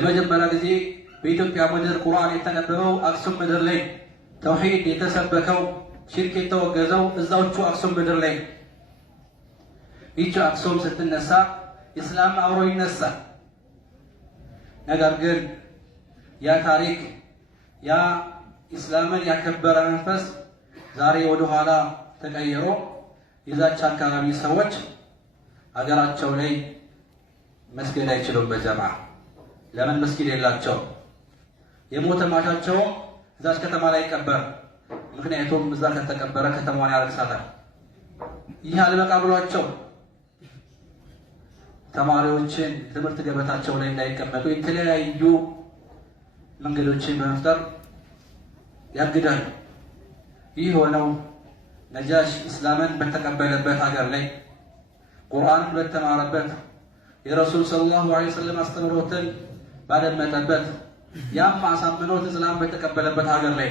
ለመጀመሪያ ጊዜ በኢትዮጵያ ምድር ቁርአን የተነበበው አክሱም ምድር ላይ፣ ተውሂድ የተሰበከው ሽርክ የተወገዘው እዛዎቹ አክሱም ምድር ላይ። ይህች አክሱም ስትነሳ ኢስላም አብሮ ይነሳል። ነገር ግን ያ ታሪክ ያ ኢስላምን ያከበረ መንፈስ ዛሬ ወደ ኋላ ተቀይሮ የዛች አካባቢ ሰዎች ሀገራቸው ላይ መስገድ አይችሉም በጀማ። ለምን? መስጊድ የላቸው። የሞተ ማሻቸው እዛች ከተማ ላይ ይቀበር። ምክንያቱም እዛ ከተቀበረ ከተማዋን ያረክሳታል። ይህ አልበቃ ብሏቸው ተማሪዎችን ትምህርት ገበታቸው ላይ እንዳይቀመጡ የተለያዩ መንገዶችን በመፍጠር ያግዳሉ። ይህ ሆነው ነጃሽ ኢስላምን በተቀበለበት ሀገር ላይ ቁርአንን በተማረበት የረሱል ሰለላሁ ዐለይሂ ወሰለም አስተምህሮትን ባደመጠበት ያም አሳምኖት እስላም በተቀበለበት ሀገር ላይ